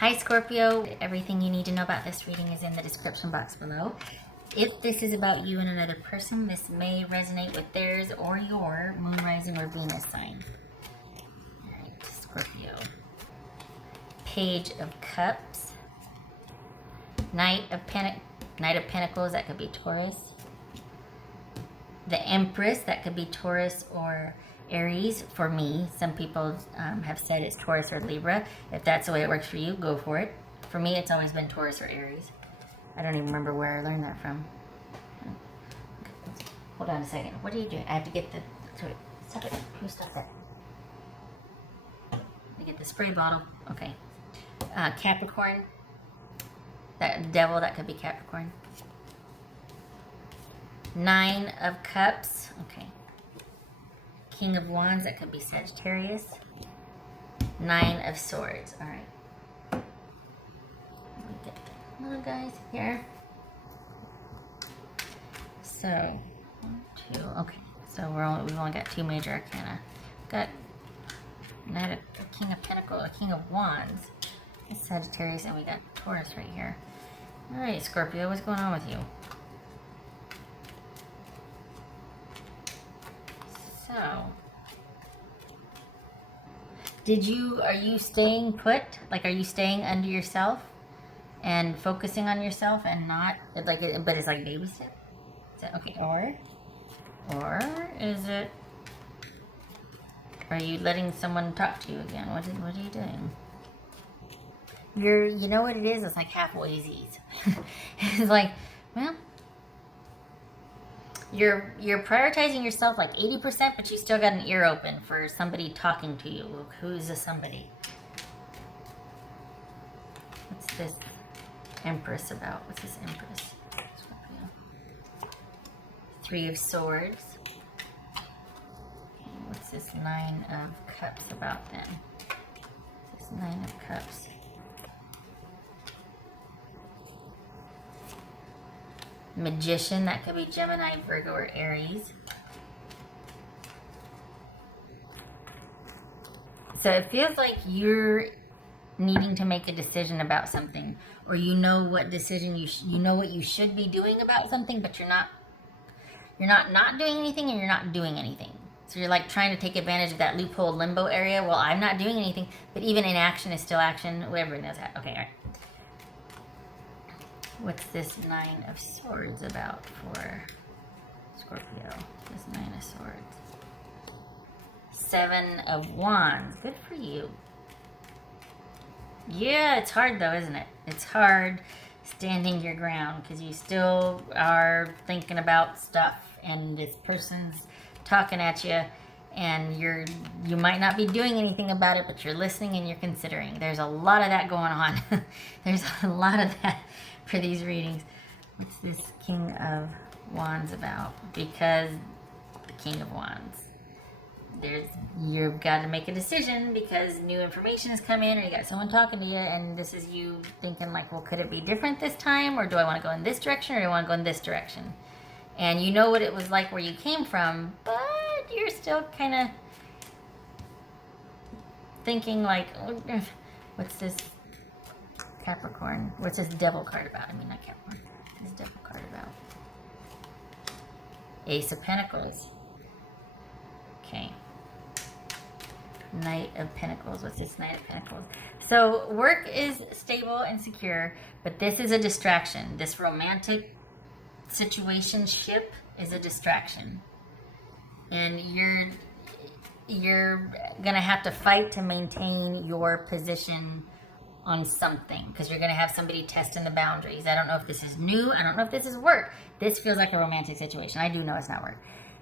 Hi Scorpio, everything you need to know about this reading is in the description box below. If this is about you and another person, this may resonate with theirs or your moon, rising, or Venus sign. Alright, Scorpio. Page of Cups. Knight of Pentacles, that could be Taurus. The Empress, that could be Taurus or Aries. For me, some people have said it's Taurus or Libra. If that's the way it works for you, go for it. For me, it's always been Taurus or Aries. I don't even remember where I learned that from. Hold on a second. What are you doing? I have to get the... Stop it. You stop that. Let me get the spray bottle. Okay. Capricorn. That Devil, that could be Capricorn. Nine of Cups. Okay. King of Wands, that could be Sagittarius. Nine of Swords. All right. Let me get the little guys here. So, 1, 2. Okay. So we've only got 2 major arcana. Got a King of Pentacles, a King of Wands. It's Sagittarius, and we got Taurus right here. All right, Scorpio, what's going on with you? So, are you staying put? Like, are you staying under yourself and focusing on yourself and not, like, but it's like babysit? Is that okay? Or is it, are you letting someone talk to you again? What are you doing? You know what it is? It's like halfwaysies. It's like, well, you're prioritizing yourself like 80%, but you still got an ear open for somebody talking to you. Who's the somebody? What's this Empress about? What's this Empress? Scorpio. 3 of Swords. Okay, what's this 9 of Cups about then? What's this 9 of Cups? Magician, that could be Gemini, Virgo, or Aries. So it feels like you're needing to make a decision about something, or you know what decision you know what you should be doing about something, but you're not doing anything, and you're not doing anything. So you're like trying to take advantage of that loophole limbo area. Well, I'm not doing anything, but even inaction is still action. Whoever knows that. Okay, all right. What's this 9 of Swords about for Scorpio? This 9 of Swords. 7 of Wands. Good for you. Yeah, it's hard though, isn't it? It's hard standing your ground because you still are thinking about stuff, and this person's talking at you, and you might not be doing anything about it, but you're listening and you're considering. There's a lot of that going on. There's a lot of that for these readings. What's this King of Wands about? Because the King of Wands, you've got to make a decision because new information has come in, or you got someone talking to you, and this is you thinking like, well, could it be different this time, or do I want to go in this direction, or do I want to go in this direction? And you know what it was like where you came from, but you're still kind of thinking like, what's this Capricorn? What's this Devil card about? I mean, not Capricorn. What's this Devil card about? Ace of Pentacles. Okay. Knight of Pentacles. What's this Knight of Pentacles? So work is stable and secure, but this is a distraction. This romantic situationship is a distraction. And you're gonna have to fight to maintain your position on something, because you're going to have somebody testing the boundaries. I don't know if this is new. I don't know if this is work. This feels like a romantic situation. I do know it's not work.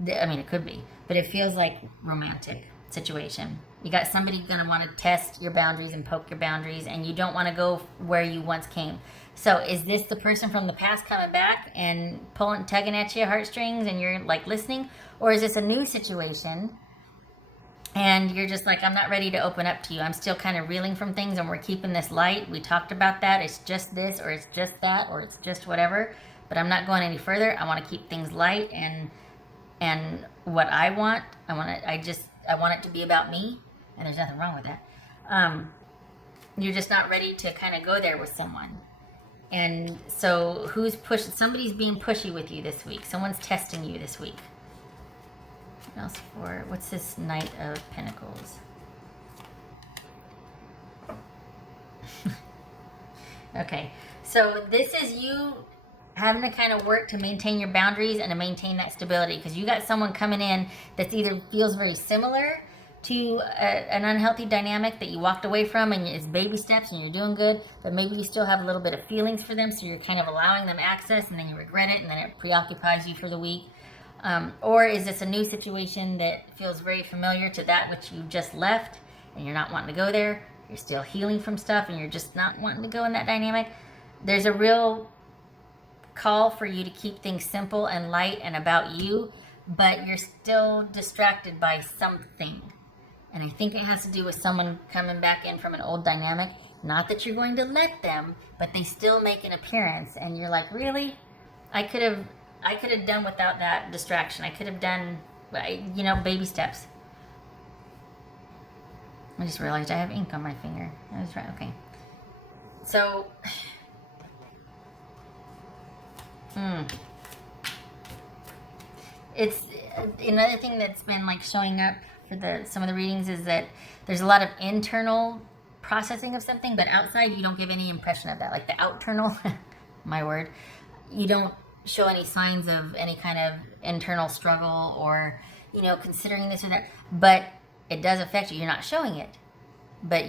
I mean, it could be, but it feels like romantic situation. You got somebody going to want to test your boundaries and poke your boundaries, and you don't want to go where you once came. So is this the person from the past coming back and tugging at your heartstrings, and you're like listening? Or is this a new situation and you're just like, I'm not ready to open up to you. I'm still kind of reeling from things, and we're keeping this light. We talked about that. It's just this, or it's just that, or it's just whatever. But I'm not going any further. I want to keep things light, and what I want, I want it to be about me, and there's nothing wrong with that. You're just not ready to kind of go there with someone. And so who's pushing? Somebody's being pushy with you this week. Someone's testing you this week. What else for? What's this Knight of Pentacles? Okay, so this is you having to kind of work to maintain your boundaries and to maintain that stability, because you got someone coming in that either feels very similar to an unhealthy dynamic that you walked away from, and it's baby steps and you're doing good, but maybe you still have a little bit of feelings for them, so you're kind of allowing them access, and then you regret it, and then it preoccupies you for the week. Or is this a new situation that feels very familiar to that which you just left, and you're not wanting to go there? You're still healing from stuff, and you're just not wanting to go in that dynamic. There's a real call for you to keep things simple and light and about you, but you're still distracted by something. And I think it has to do with someone coming back in from an old dynamic. Not that you're going to let them, but they still make an appearance, and you're like, really? I could have done without that distraction. I could have done, baby steps. I just realized I have ink on my finger. I was right. Okay. So, it's another thing that's been like showing up for some of the readings is that there's a lot of internal processing of something, but outside you don't give any impression of that. Like the outernal, my word, you don't show any signs of any kind of internal struggle or, considering this or that. But it does affect you. You're not showing it, but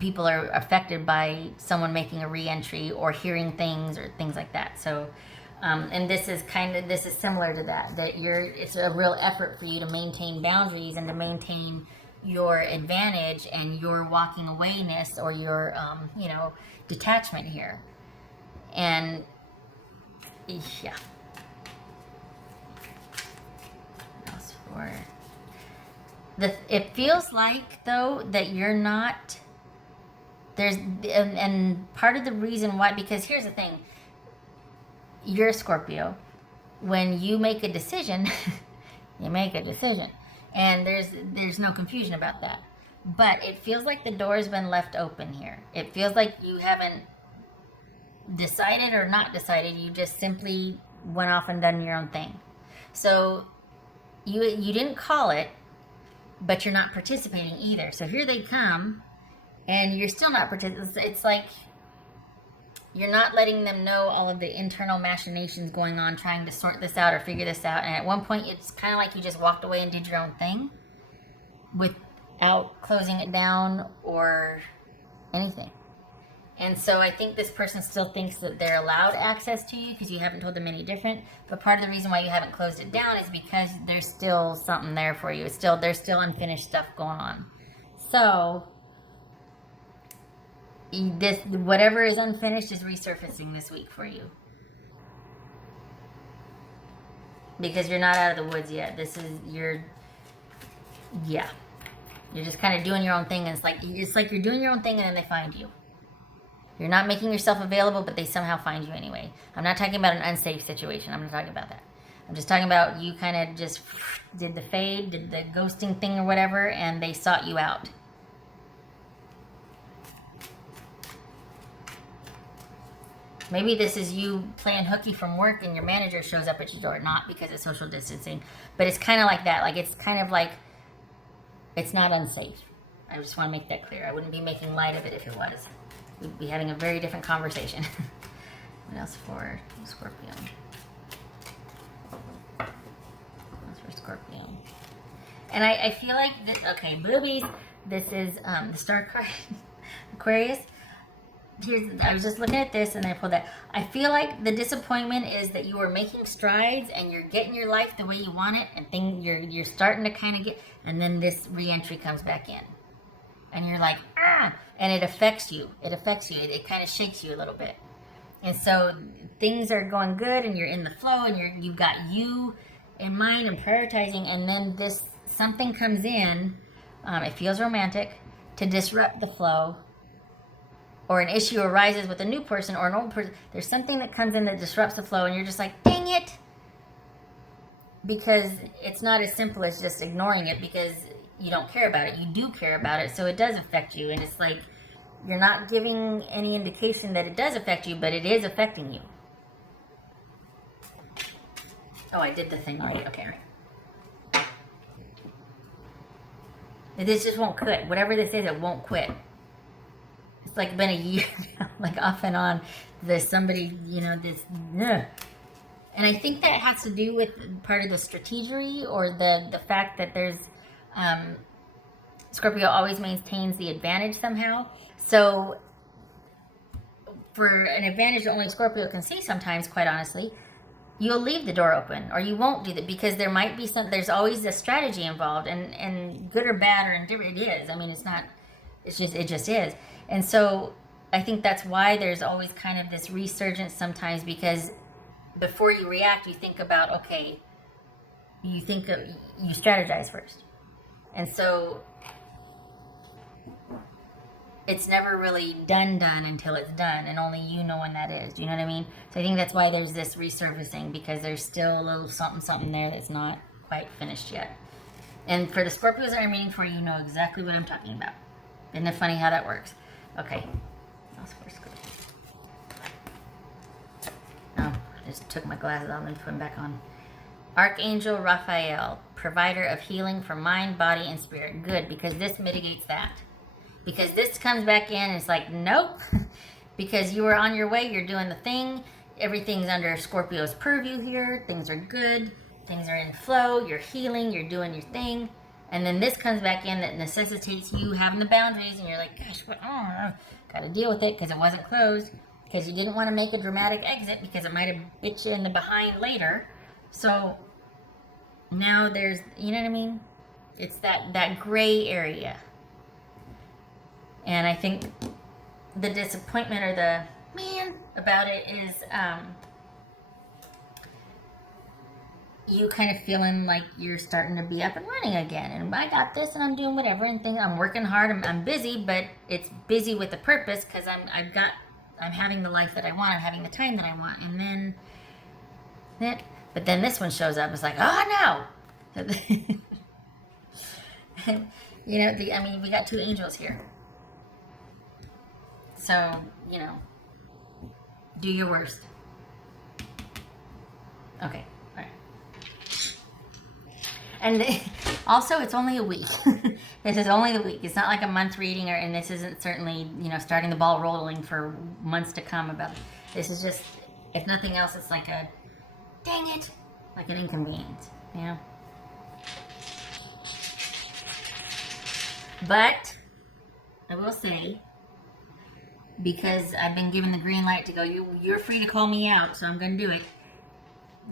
people are affected by someone making a re-entry or hearing things or things like that. So, and this is similar to that it's a real effort for you to maintain boundaries and to maintain your advantage and your walking awayness or your, detachment here. And yeah. What else for? It feels like, though, that you're not, and part of the reason why, because here's the thing, you're a Scorpio. When you make a decision, you make a decision. And there's no confusion about that. But it feels like the door's been left open here. It feels like you haven't decided or not decided, you just simply went off and done your own thing. So you didn't call it, but you're not participating either. So here they come, and you're still not participating. It's like you're not letting them know all of the internal machinations going on, trying to sort this out or figure this out. And at one point, it's kind of like you just walked away and did your own thing without closing it down or anything. And so I think this person still thinks that they're allowed access to you because you haven't told them any different. But part of the reason why you haven't closed it down is because there's still something there for you. There's still unfinished stuff going on. So whatever is unfinished is resurfacing this week for you. Because you're not out of the woods yet. You're just kind of doing your own thing, and it's like you're doing your own thing and then they find you. You're not making yourself available, but they somehow find you anyway. I'm not talking about an unsafe situation. I'm not talking about that. I'm just talking about you kind of just did the fade, did the ghosting thing or whatever, and they sought you out. Maybe this is you playing hooky from work and your manager shows up at your door, not because of social distancing, but it's kind of like that. Like, it's kind of like, it's not unsafe. I just want to make that clear. I wouldn't be making light of it if it was. We'd be having a very different conversation. What else for Scorpio? What's for Scorpio? And I feel like, okay, boobies, this is the star card, Aquarius. I was just looking at this and I pulled that. I feel like the disappointment is that you are making strides and you're getting your life the way you want it, and you're starting to kind of get, and then this re-entry comes back in. And you're like, and it affects you. It kind of shakes you a little bit. And so things are going good and you're in the flow and you've got you in mind and prioritizing, and then something comes in, it feels romantic, to disrupt the flow, or an issue arises with a new person or an old person. There's something that comes in that disrupts the flow, and you're just like, dang it, because it's not as simple as just ignoring it because you don't care about it. You do care about it, so it does affect you. And it's like You're not giving any indication that it does affect you, but it is affecting you. Oh, I did the thing already. Okay. This just won't quit. Whatever this is, it won't quit. It's like been a year now, like off and on. There's somebody, this. Ugh. And I think that has to do with part of the strategy, or the fact that there's Scorpio always maintains the advantage somehow. So for an advantage that only Scorpio can see sometimes, quite honestly, you'll leave the door open, or you won't do that, because there might be there's always a strategy involved, and good or bad or indifferent, it is. I mean, it just is. And so I think that's why there's always kind of this resurgence sometimes, because before you react, you think about, okay, you strategize first. And so it's never really done until it's done, and only you know when that is. Do you know what I mean? So I think that's why there's this resurfacing, because there's still a little something there that's not quite finished yet. And for the Scorpios that I'm reading for, you know exactly what I'm talking about. Isn't it funny how that works? Okay. Oh, I just took my glasses off and put them back on. Archangel Raphael, provider of healing for mind, body, and spirit. Good, because this mitigates that. Because this comes back in and it's like, nope. Because you were on your way, you're doing the thing. Everything's under Scorpio's purview here. Things are good. Things are in flow. You're healing. You're doing your thing. And then this comes back in that necessitates you having the boundaries. And you're like, gosh, what? Oh, got to deal with it because it wasn't closed. Because you didn't want to make a dramatic exit because it might have bit you in the behind later. So now there's, you know what I mean? It's that gray area. And I think the disappointment or the about it is you kind of feeling like you're starting to be up and running again. And I got this, and I'm doing whatever, and I'm working hard. I'm busy, but it's busy with a purpose, because I'm having the life that I want. I'm having the time that I want. And then but then this one shows up. It's like, oh no. We got two angels here. So, do your worst. Okay, all right. And also, it's only a week. This is only the week. It's not like a month reading, and this isn't certainly, starting the ball rolling for months to come about it. This is just, if nothing else, it's like a, dang it, like an inconvenience, But I will say, because I've been given the green light to go, you're free to call me out, so I'm going to do it.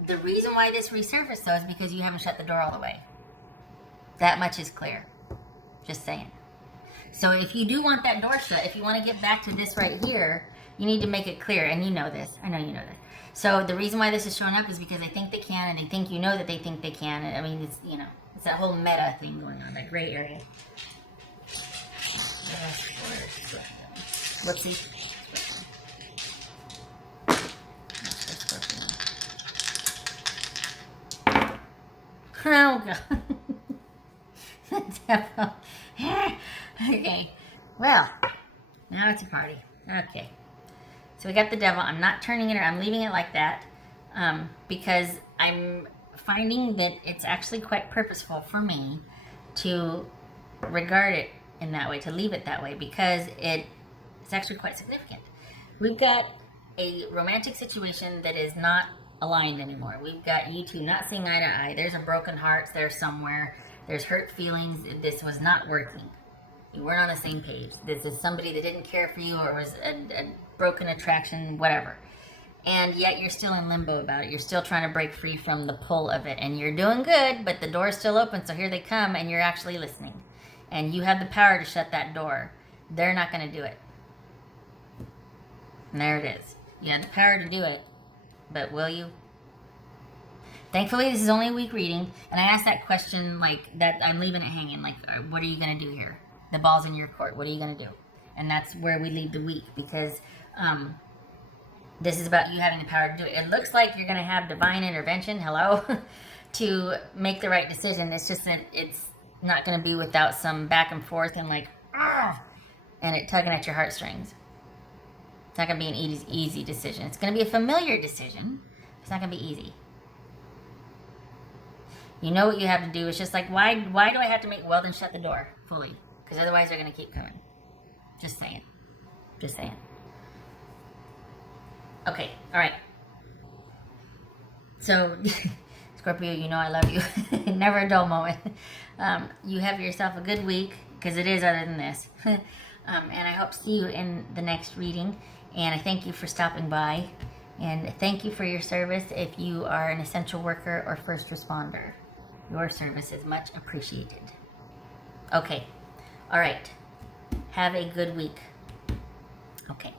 The reason why this resurfaced, though, is because you haven't shut the door all the way. That much is clear. Just saying. So if you do want that door shut, if you want to get back to this right here, you need to make it clear, and you know this. I know you know this. So the reason why this is showing up is because they think they can, and they think you know that they think they can. I mean, it's, it's that whole meta thing going on, that gray area. Let's see. Oh, God. The devil. Okay. Well, now it's a party. Okay. So we got the devil. I'm not turning it, or I'm leaving it like that, because I'm finding that it's actually quite purposeful for me to regard it in that way, to leave it that way, because it's actually quite significant. We've got a romantic situation that is not aligned anymore. We've got you two not seeing eye to eye. There's a broken heart there somewhere. There's hurt feelings. This was not working. You weren't on the same page. This is somebody that didn't care for you, or was a broken attraction, whatever. And yet you're still in limbo about it. You're still trying to break free from the pull of it. And you're doing good, but the door's still open, so here they come, and you're actually listening. And you have the power to shut that door. They're not going to do it. And there it is. You have the power to do it, but will you? Thankfully, this is only a week reading, and I asked that question like that. I'm leaving it hanging. Like, what are you going to do here? The ball's in your court. What are you going to do? And that's where we leave the week, because this is about you having the power to do it. It looks like you're going to have divine intervention, to make the right decision. It's just that it's not going to be without some back and forth and like, and it tugging at your heartstrings. It's not going to be an easy decision. It's going to be a familiar decision. It's not going to be easy. You know what you have to do. It's just like, why do I have to make, well, then shut the door fully. Because otherwise they're going to keep coming. Just saying. Just saying. Okay, all right. So, Scorpio, you know I love you. Never a dull moment. You have yourself a good week, because it is other than this. And I hope to see you in the next reading. And I thank you for stopping by. And thank you for your service if you are an essential worker or first responder. Your service is much appreciated. Okay. All right. Have a good week. Okay.